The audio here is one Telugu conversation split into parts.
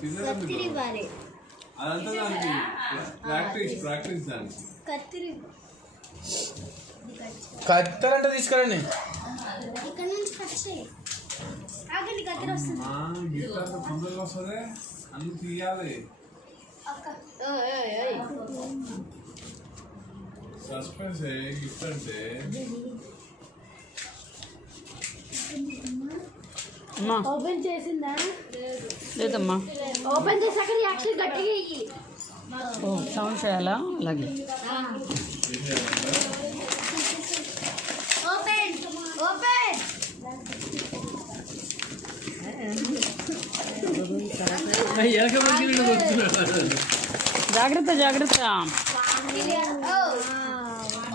కత్తిరి ఇవ్వాలి. అదంతా దానికి ప్రాక్టీస్ దానికి. కత్తిరి కత్తరంటే తీసుకురండి. ఇక్కడ నుంచి కట్ చేయి. ఆగండి, కత్తిరి వస్తుంది. గిఫ్ట్ అంత తొందరగా వస్తుంది, అన్ని తీయాలి. సస్పెన్స్ గిఫ్ట్ అంటే ఓపెన్ చేసిందా? లేదమ్మా. ఓపెన్ చేసాక రియాక్షన్ గట్టిగా ఇయ్యి. సౌండ్ చేయాలా? అలాగే ఓపెన్ ఓపెన్. జాగ్రత్త జాగ్రత్త.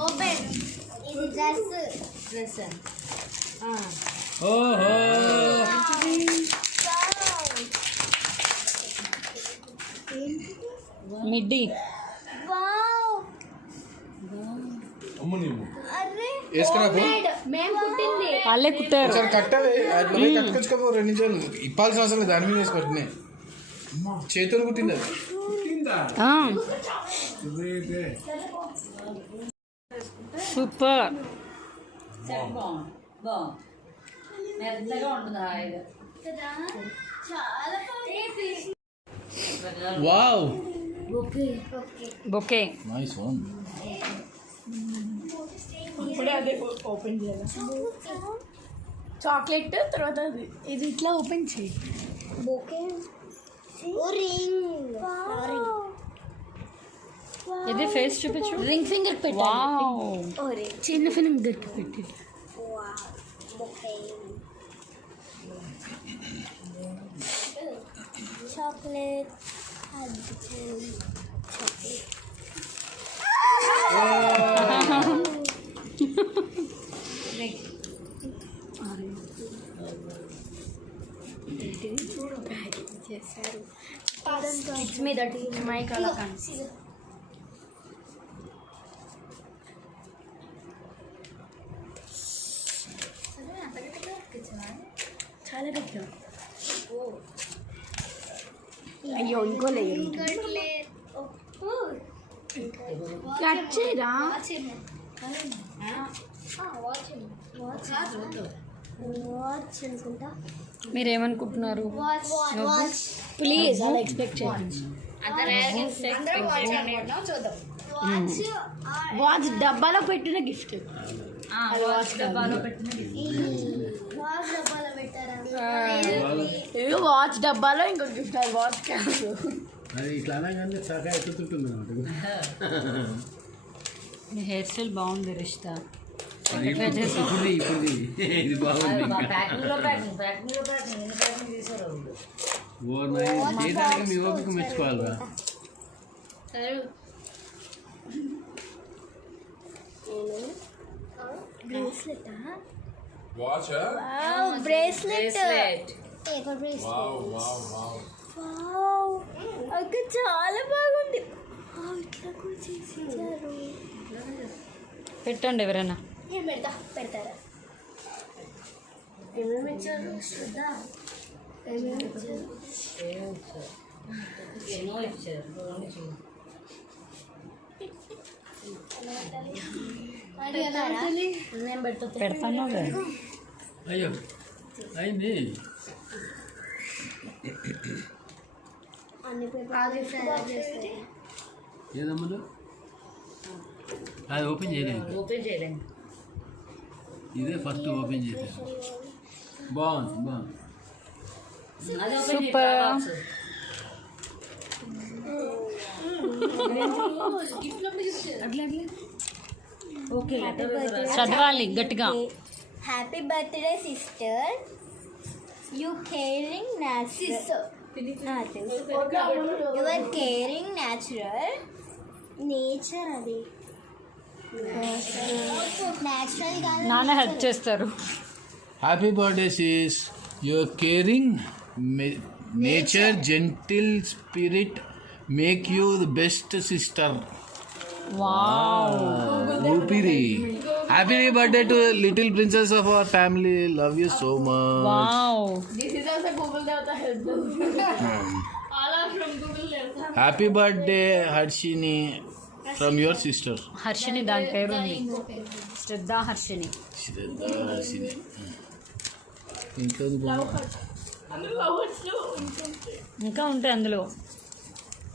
ఓపెన్. ఇది డ్రెస్. ఓహో మిడ్డీ. వేసుకురా మేము కుట్టింది. వాళ్ళే కుట్టారు. ఒకసారి కట్టవే, కట్టుకొచ్చుకోపో. 2 నిమిషాలు ఇప్పాల్సిన అవసరం లేదు, దాని మీద వేసి కట్టినాయి. చేతులు కుట్టింది అది. Super. Wow, bouquet. Nice one. Open చేయాలి. చాక్లెట్ తర్వాత ఇది ఇట్లా ఓపెన్ చేయి. బొకే. ఇది ఫేస్ చూపించు. రింగ్ ఫింగర్ పెట్టాలి. చిన్న ఫింగర్ పెట్టి. చాక్లెట్. చేశారు. It's me that my colour. చాలా గట్టిగా. అయ్యో ఇంకో లేయర్ కట్ చేయరా. వాచ్ అనుకుంటా. మీరేమనుకుంటున్నారు? ప్లీజ్ అలా ఎక్స్పెక్ట్ చేయండి. వాచ్ డబ్బాలో పెట్టిన గిఫ్ట్. వాచ్ డబ్బాలో ఇంకో గిఫ్ట్. అది వాచ్ కాదు. అది ఇట్లా అనగానే చక్కగా ఎత్తుతుంటుంది అన్నమాట. మీ హెయిర్ స్టైల్ బాగుంది రిష్తా. ఇప్పుడు ఇది బాగుంది. మీ ఓపిక మెచ్చుకోవాలిరా. బ్రేస్లెట్. అక్క చాలా బాగుంది. ఇట్లా కూడా చేసిచ్చారు. పెట్టండి ఎవరైనా. పెడతారా? ఏమేమి ఇచ్చారు శ్రద్ధ? ఏమేమి ఇచ్చారు? పెడతాను. అయ్యో అయింది. ఏదమ్మా అది ఓపెన్ చేయలేదు. ఇదే ఫస్ట్ ఓపెన్ చేశాను. బాగుంది. సూపర్. చదవాలి గట్టిగా. Happy birthday sister, you caring natural. You are caring natural. Nature అది న్యాచురల్ కాదు. నాన్న హెల్ప్ చేస్తారు. Happy birthday sis, your caring nature gentle spirit make you the best sister. Wow. ఊపిరి. Happy birthday to little princess of our family. Love you so much. Wow. This is also Google Data help. Happy birthday Harshini from your sister. Harshini దాని పేరు ఉంది, శ్రద్ధ హర్షిని. హర్షిని ఇంకా ఉంది బొమ్మ. ఇంకా ఉంటాయి అందులో.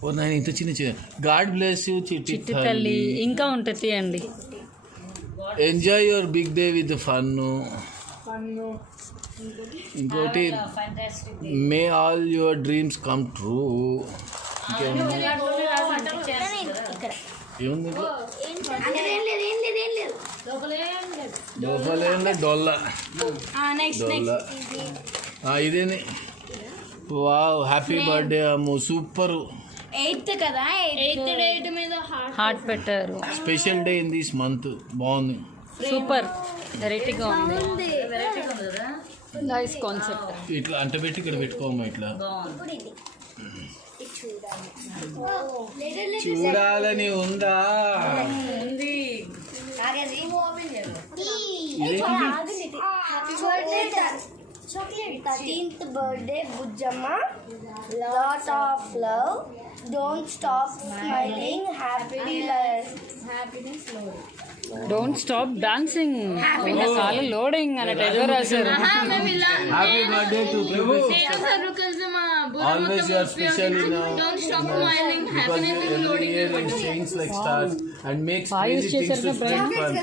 ఓ నాయన ఇంత చిన్న చిన్న. గాడ్ బ్లెస్ యూ చిట్టి తల్లి. ఇంకా ఉంటుంది తీయండి. Enjoy your big day with fun. ఇంకోటి may all your dreams come true. ఏముంది లోపలే డొల్ల. ఇదేని. Wow, happy birthday Ammu, super. 8th కదా, 8th డేట్ మీద హార్ట్ పెట్టారు. Special day in this month. బాగుంది, సూపర్, వెరైటీగా ఉంది. Nice concept. ఇట్లా అంట పెట్టి ఇక్కడ పెట్టుకోమ్మా. ఇట్లా చూడాలని ఉందా? Chocolate. 13th birthday, Bujjamma. Lot of love. Don't stop smiling. Happiness load. Don't stop dancing. కాలు లోడింగ్ అన్నట్టు ఏదో రాశారు. Happy birthday to always you are special in don't stop smiling. Happiness is loading. It shines like stars and makes crazy things to spread fun.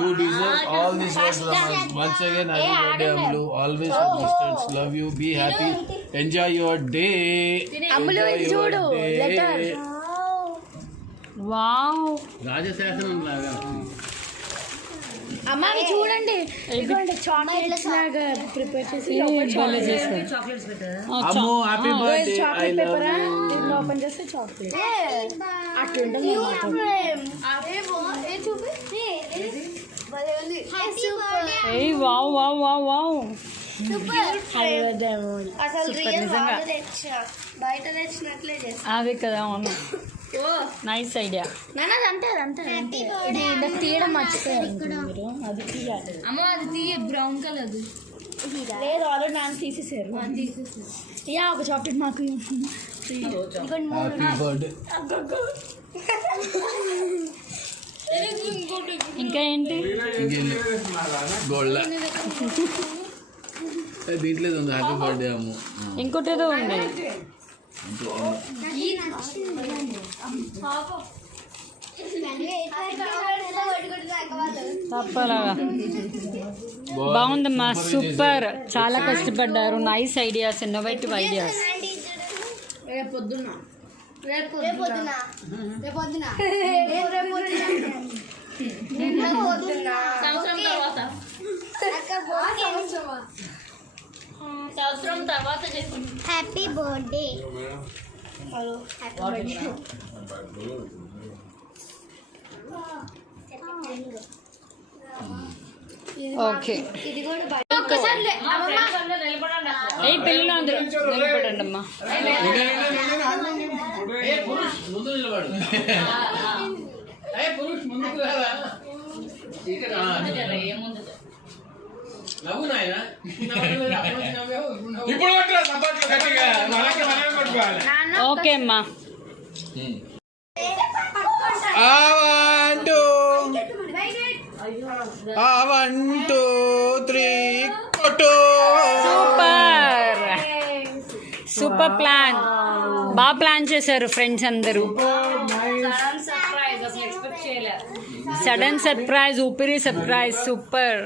You deserve all this words from us. Once again, happy birthday, Amlu. Always at distance. Love you. Be happy. Enjoy your day. Enjoy your day. Wow, రాజశాసనం లాగా. అమ్మాయి చూడండి, ఇదిగోండి చాక్లెట్స్ లాగా ప్రిపేర్ చేసి చాక్లెట్స్ పెట్టారు. Ammu happy birthday. I love you. దీన్ని ఓపెన్ చేస్తే చాక్లెట్ అట్లుంటుంది. ఏయ్ వావ్ వావ్ వావ్ వావ్, అసలు బయట తెచ్చినట్లే చేస్తా. అదే కదా, అవును. Nice idea. అదంతే ఇది ఇందాక తీయడం మర్చిపోయారు మీరు. అది తీయాలి అమ్మ, అది తీయ బ్రౌన్ కలర్. లేదు, ఆల్రెడీ నాన్న తీసేసారు. యా, ఒక చాక్లెట్ మాకు. Happy birthday. ఇంకా ఏంటి? గోల్డ్ దీంట్లో ఉంది. హ్యాపీ బర్త్డే అమ్ము. ఇంకోటి ఏదో ఉంది. తప్పలాగా బాగుందమ్మా, సూపర్. చాలా కష్టపడ్డారు. Nice ideas, innovative ideas. రేపొద్దున సంవత్సరం తర్వాత హ్యాపీ బర్త్డే. ఓకే, ఇది కూడా ఒక్కసారి ఏ పిల్లలు అందరూ నిలబడండి అమ్మా. ముందు నిలబడు. ముందుకు రారా. నవ్వు నాయన. ఓకే అమ్మా. వన్ టూ త్రీ కొట్టు. సూపర్ ప్లాన్, బాగా ప్లాన్ చేశారు ఫ్రెండ్స్ అందరూ. సడన్ సర్ప్రైజ్, ఊపిరి సర్ప్రైజ్, సూపర్.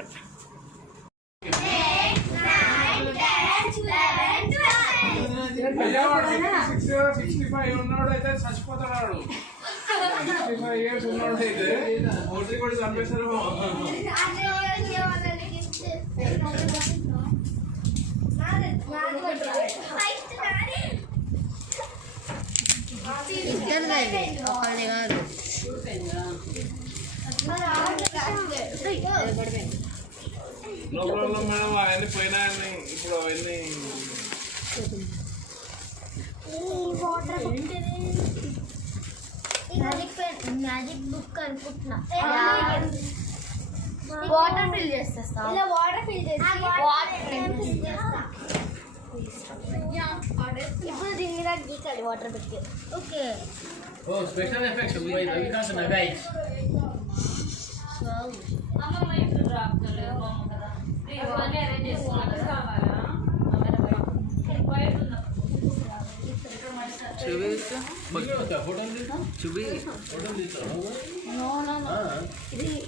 $65 ఉన్నాడు అయితే చచ్చిపోతాడు. 65 years ఉన్నాడు అయితే మోటరీ కూడా చంపేశారు. లోపల మేడం అవన్నీ పోయినాయని ఇప్పుడు అవన్నీ మ్యాజిక్ బుక్ అనుకుంటున్నా. వాటర్ ఫిల్ చేస్తా. వాటర్ ఫిల్ చేస్తా. ఇప్పుడు దీని మీద గీకాలి వాటర్ పెట్టి. Okay. Oh, special effects by Ravikant Nagai.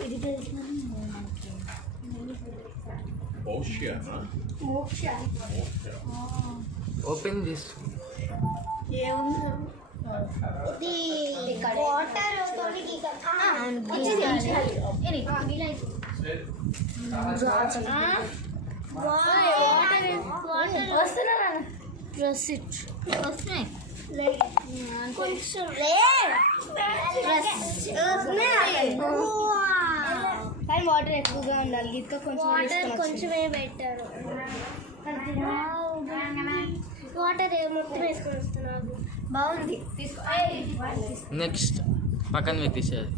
ఇది తెలిసిన మోక్ష. Open this. ఏముంది ఇది వాటర్ తోని వస్తున్నాయి కొంచెం కానీ వాటర్ ఎక్కువగా ఉండాలి. గీత కొంచెం వాటర్ కొంచెమే పెట్టారు. వాటర్ మొత్తం వేసుకొని వస్తున్నాను. బాగుంది. Next. పక్కన పెట్టేసేది.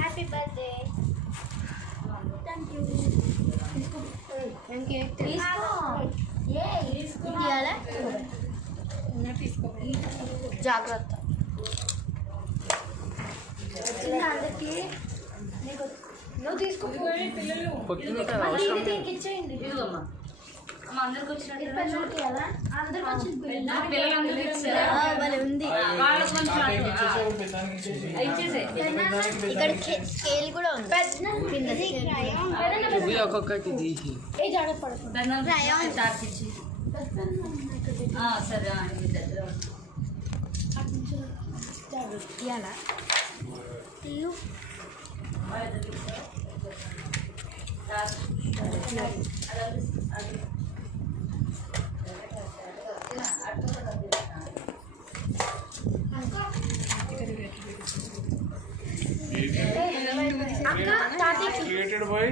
Happy birthday. జాగ్రత్త. అందరికి నువ్వు తీసుకో. పొట్టిన కదా అవసరం. ఇచ్చేయండి. ఇక్కడ స్కేల్ కూడా ఉంది. చూపి ఒక్కొక్కటి తీసి. Created by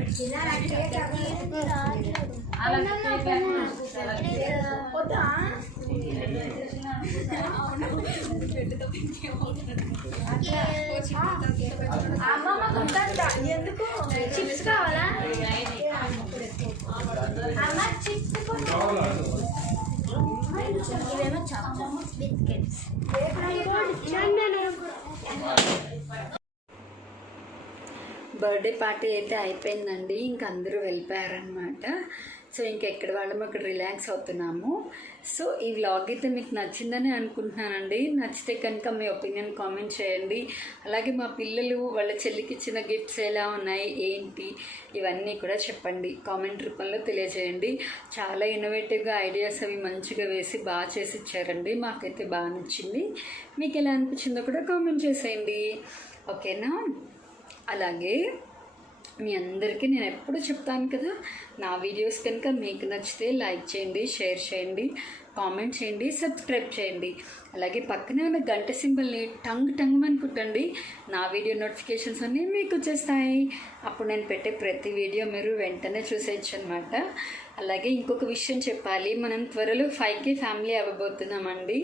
ఎందుకు చిప్స్ కావాలా? అమ్మ చిప్స్ ఇవేమో బిస్కెట్స్. బర్త్డే పార్టీ అయితే అయిపోయిందండి. ఇంక అందరూ వెళ్ళిపోయారనమాట. సో ఇంకెక్కడ వాళ్ళం అక్కడ రిలాక్స్ అవుతున్నాము. సో ఈ వ్లాగ్ అయితే మీకు నచ్చిందని అనుకుంటున్నానండి. నచ్చితే కనుక మీ ఒపీనియన్ కామెంట్ చేయండి. అలాగే మా పిల్లలు వాళ్ళ చెల్లికి ఇచ్చిన గిఫ్ట్స్ ఎలా ఉన్నాయి ఏంటి ఇవన్నీ కూడా చెప్పండి, కామెంట్ రూపంలో తెలియజేయండి. చాలా ఇన్నోవేటివ్గా ఐడియాస్ అవి మంచిగా వేసి బాగా చేసి ఇచ్చారండి. మాకైతే బాగా నచ్చింది. మీకు ఎలా అనిపించిందో కూడా కామెంట్ చేసేయండి. ఓకేనా? అలాగే మీ అందరికీ నేను ఎప్పుడు చెప్తాను కదా, నా వీడియోస్ కనుక మీకు నచ్చితే లైక్ చేయండి, షేర్ చేయండి, కామెంట్ చేయండి, సబ్స్క్రైబ్ చేయండి. అలాగే పక్కనే ఉన్న గంట సింబల్ని టంగ్ అని కుట్టండి. నా వీడియో నోటిఫికేషన్స్ అన్నీ మీకు వచ్చేస్తాయి. అప్పుడు నేను పెట్టే ప్రతి వీడియో మీరు వెంటనే చూసేయచ్చు అనమాట. అలాగే ఇంకొక విషయం చెప్పాలి, మనం త్వరలో 5K ఫ్యామిలీ అవ్వబోతున్నామండి.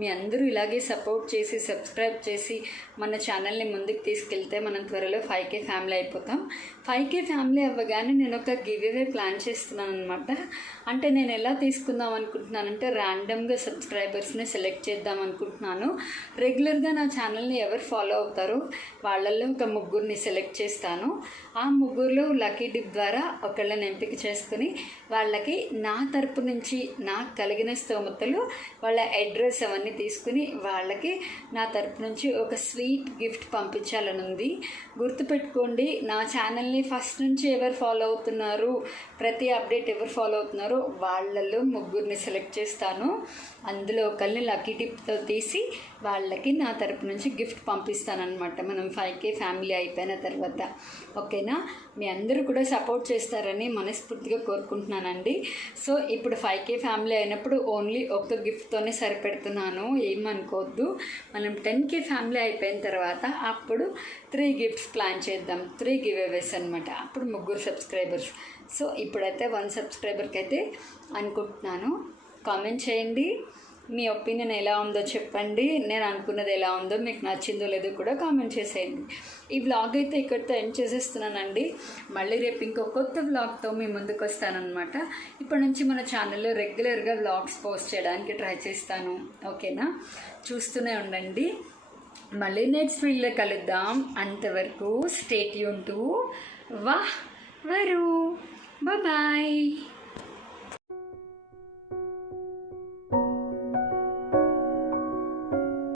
మీ అందరూ ఇలాగే సపోర్ట్ చేసి సబ్స్క్రైబ్ చేసి మన ఛానల్ని ముందుకు తీసుకెళ్తే మనం త్వరలో 5K ఫ్యామిలీ అయిపోతాం. 5K ఫ్యామిలీ అవ్వగానే నేను ఒక గివ్ అవే ప్లాన్ చేస్తున్నాను అనమాట. అంటే నేను ఎలా తీసుకుందాం అనుకుంటున్నానంటే ర్యాండమ్గా సబ్స్క్రైబర్స్ని సెలెక్ట్ చేద్దాం అనుకుంటున్నాను. రెగ్యులర్గా నా ఛానల్ని ఎవరు ఫాలో అవుతారో వాళ్ళల్లో ఒక ముగ్గురిని సెలెక్ట్ చేస్తాను. ఆ ముగ్గురులో లక్కీ డిప్ ద్వారా ఒకళ్ళని ఎంపిక చేసుకుని వాళ్ళకి నా తరపు నుంచి నాకు కలిగిన స్తోమతలు వాళ్ళ అడ్రస్ అవన్నీ తీసుకుని వాళ్ళకి నా తరపు నుంచి ఒక స్వీట్ గిఫ్ట్ పంపించాలని ఉంది. గుర్తుపెట్టుకోండి, నా ఛానల్ని ఫస్ట్ నుంచి ఎవరు ఫాలో అవుతున్నారు, ప్రతి అప్డేట్ ఎవరు ఫాలో అవుతున్నారో వాళ్ళల్లో ముగ్గురిని సెలెక్ట్ చేస్తాను. అందులో ఒకరిని లక్కీ టిప్తో తీసి వాళ్ళకి నా తరపు నుంచి గిఫ్ట్ పంపిస్తానన్నమాట మనం 5K ఫ్యామిలీ అయిపోయిన తర్వాత. ఓకేనా? మీ అందరూ కూడా సపోర్ట్ చేస్తారని మనస్ఫూర్తిగా కోరుకుంటున్నానండి. సో ఇప్పుడు 5K ఫ్యామిలీ అయినప్పుడు ఓన్లీ ఒక్క గిఫ్ట్తోనే సరిపెడుతున్నాను, ఏమనుకోవద్దు. మనం 10K ఫ్యామిలీ అయిపోయిన తర్వాత అప్పుడు 3 గిఫ్ట్స్ ప్లాన్ చేద్దాం, 3 గివ్ అవేస్ అనమాట. అప్పుడు 3 సబ్స్క్రైబర్స్. సో ఇప్పుడైతే 1 సబ్స్క్రైబర్కి అయితే అనుకుంటున్నాను. కామెంట్ చేయండి, మీ ఒపీనియన్ ఎలా ఉందో చెప్పండి. నేను అనుకున్నది ఎలా ఉందో, మీకు నచ్చిందో లేదో కూడా కామెంట్ చేసేయండి. ఈ వ్లాగ్ అయితే ఇక్కడితో ఎండ్ చేసేస్తున్నానండి. మళ్ళీ రేపు ఇంకో కొత్త వ్లాగ్తో మీ ముందుకు వస్తానన్నమాట. ఇప్పటి నుంచి మన ఛానల్లో రెగ్యులర్గా వ్లాగ్స్ పోస్ట్ చేయడానికి ట్రై చేస్తాను. ఓకేనా, చూస్తూనే ఉండండి. మళ్ళీ నెక్స్ట్ వీడియోలో కలుద్దాం. అంతవరకు స్టే ట్యూన్ టు వాహ్ వరు. బాయ్.